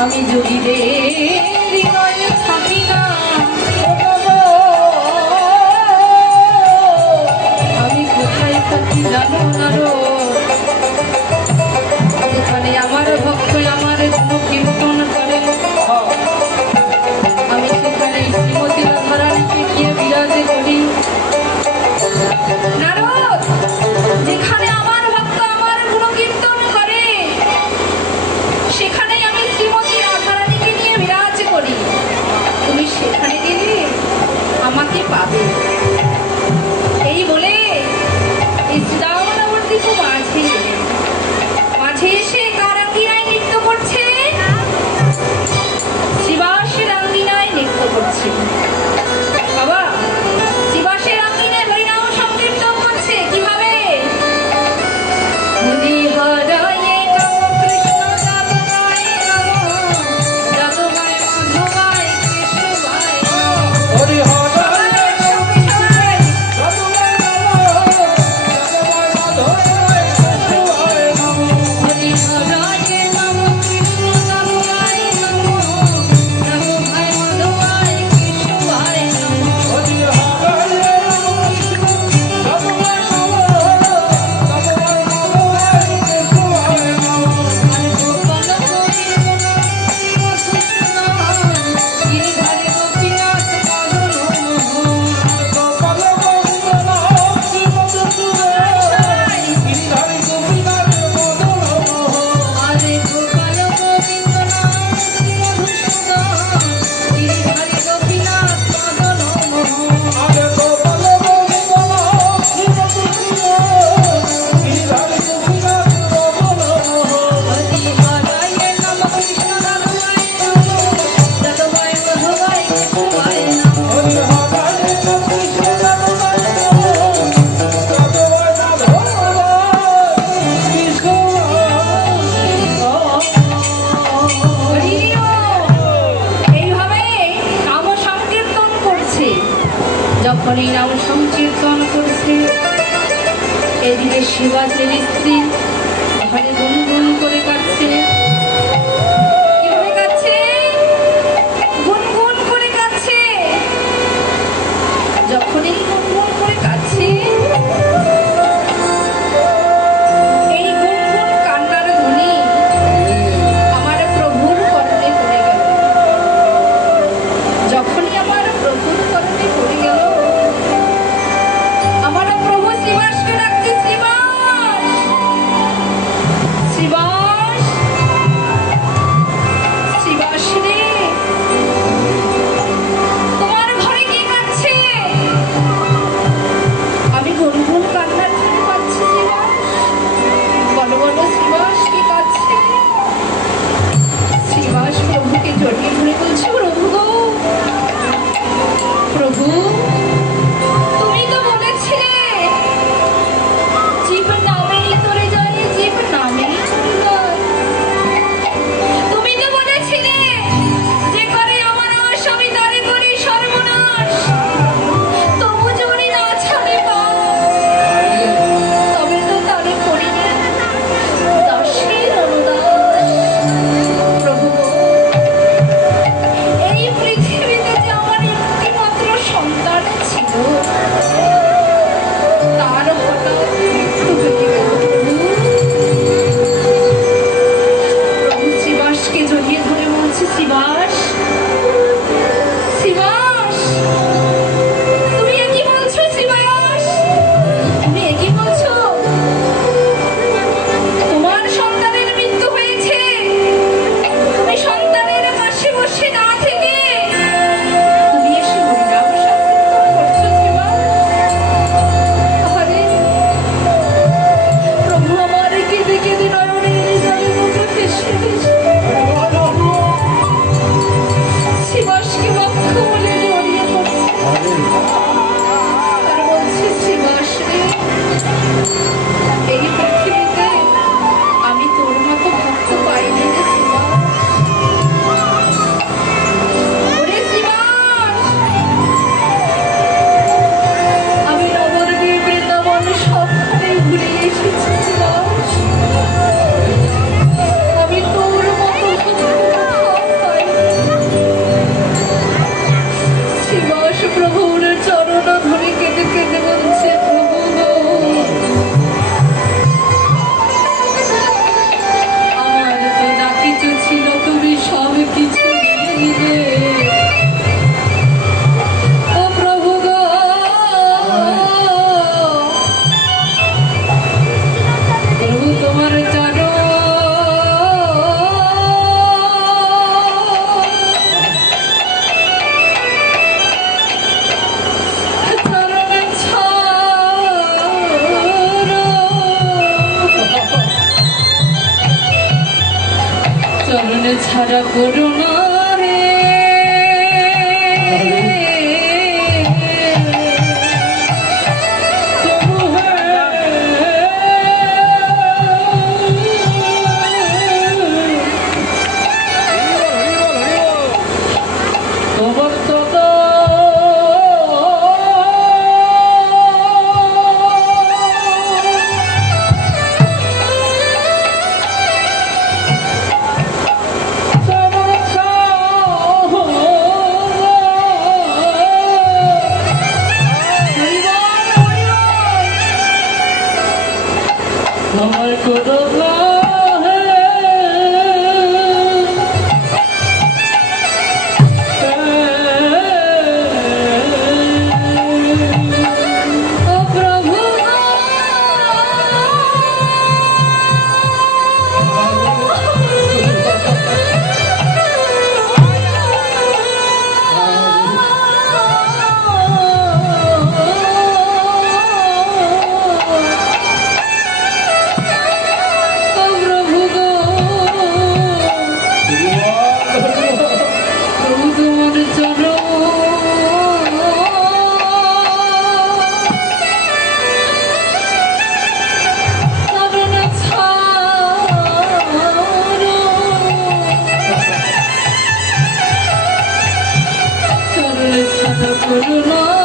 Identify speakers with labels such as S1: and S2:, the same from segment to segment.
S1: আমি যদি হৃদয়ে motivado. Hãy subscribe cho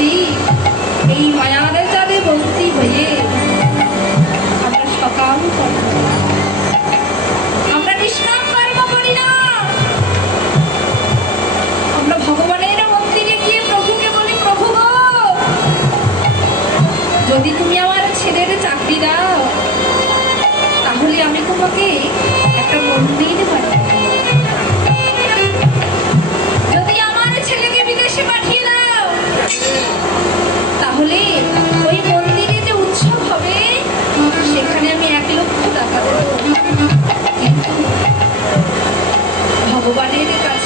S1: স্ত্রী এই মায়ার যাবে বন্দি হয়ে আমরা সকাল আমরা নিষ্কাম করি না। আমরা ভগবানের মন্দিরে গিয়ে প্রভুকে বলি, প্রভু যদি তুমি আমার ছেলের চাকরি দাও, তাহলে আমি তোমাকে ভগবানের কাছে